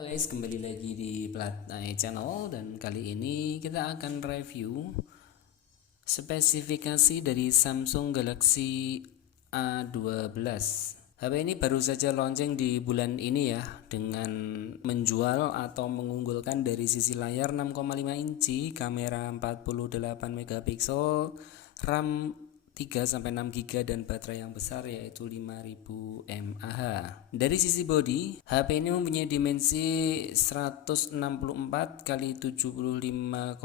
Halo guys, kembali lagi di Plat AI Channel dan kali ini kita akan review spesifikasi dari Samsung Galaxy A12. HP ini baru saja launching di bulan ini ya, dengan menjual atau mengunggulkan dari sisi layar 6,5 inci, kamera 48 megapiksel, RAM 3-6 GB dan baterai yang besar yaitu 5000 mAh. Dari sisi bodi, HP ini mempunyai dimensi 164 kali 75,8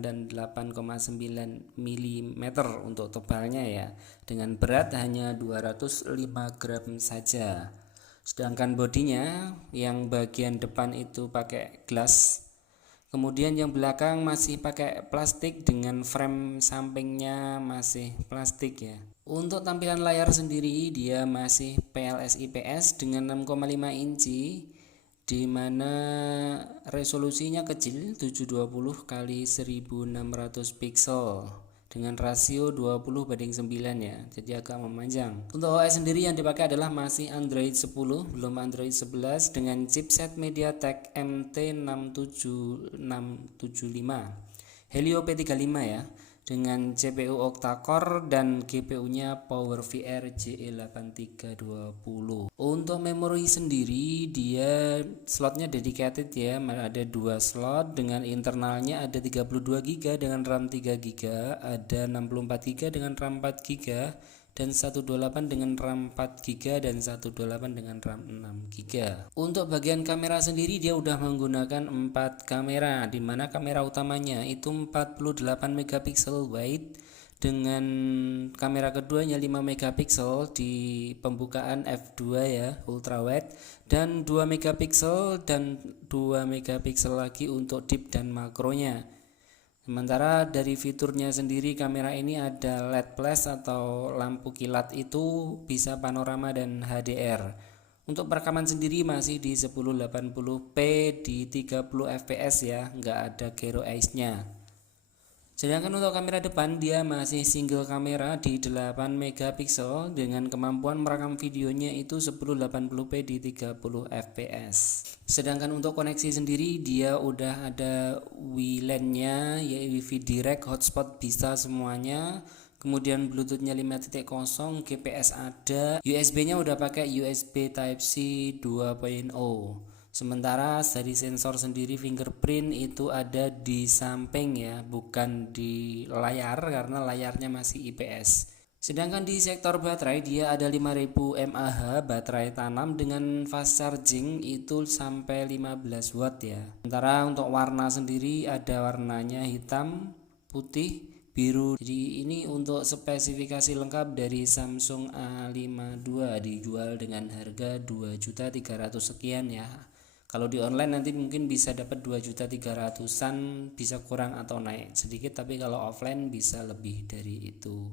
dan 8,9 mm untuk tebalnya ya, dengan berat hanya 205 gram saja. Sedangkan bodinya yang bagian depan itu pakai glass, kemudian yang belakang masih pakai plastik dengan frame sampingnya masih plastik ya. Untuk tampilan layar sendiri dia masih PLS IPS dengan 6,5 inci, di mana resolusinya kecil 720 kali 1600 pixel dengan rasio 20:9 ya, jadi agak memanjang. Untuk OS sendiri yang dipakai adalah masih Android 10, belum Android 11, dengan chipset MediaTek MT67675 Helio P35 ya, dengan CPU octa-core dan GPU-nya PowerVR JE8320. Untuk memori sendiri dia slotnya dedicated ya, ada 2 slot, dengan internalnya ada 32 GB dengan RAM 3 GB, ada 64 GB dengan RAM 4 GB, dan 128 dengan RAM 4 GB dan 128 dengan RAM 6 GB. Untuk bagian kamera sendiri dia udah menggunakan 4 kamera, dimana kamera utamanya itu 48 megapiksel wide, dengan kamera keduanya 5 megapiksel di pembukaan f2 ya, ultra wide, dan 2 megapiksel dan 2 megapiksel lagi untuk deep dan makronya. Sementara dari fiturnya sendiri, kamera ini ada LED flash atau lampu kilat, itu bisa panorama dan HDR. Untuk perekaman sendiri masih di 1080p di 30 fps ya, nggak ada gyro eyes-nya. Sedangkan untuk kamera depan dia masih single kamera di 8 megapiksel dengan kemampuan merekam videonya itu 1080p di 30 fps. Sedangkan untuk koneksi sendiri dia udah ada WLAN-nya, yaitu Wi-Fi direct, hotspot bisa semuanya. Kemudian Bluetooth-nya 5.0, GPS ada, USB-nya udah pakai USB Type-C 2.0. Sementara dari sensor sendiri fingerprint itu ada di samping ya, bukan di layar karena layarnya masih IPS. Sedangkan di sektor baterai dia ada 5000 mAh baterai tanam dengan fast charging itu sampai 15 watt ya. Sementara untuk warna sendiri ada warnanya hitam, putih, biru. Jadi ini untuk spesifikasi lengkap dari Samsung A52, dijual dengan harga 2.300.000 sekian ya. Kalau di online nanti mungkin bisa dapat 2.300.000-an, bisa kurang atau naik sedikit, tapi kalau offline bisa lebih dari itu.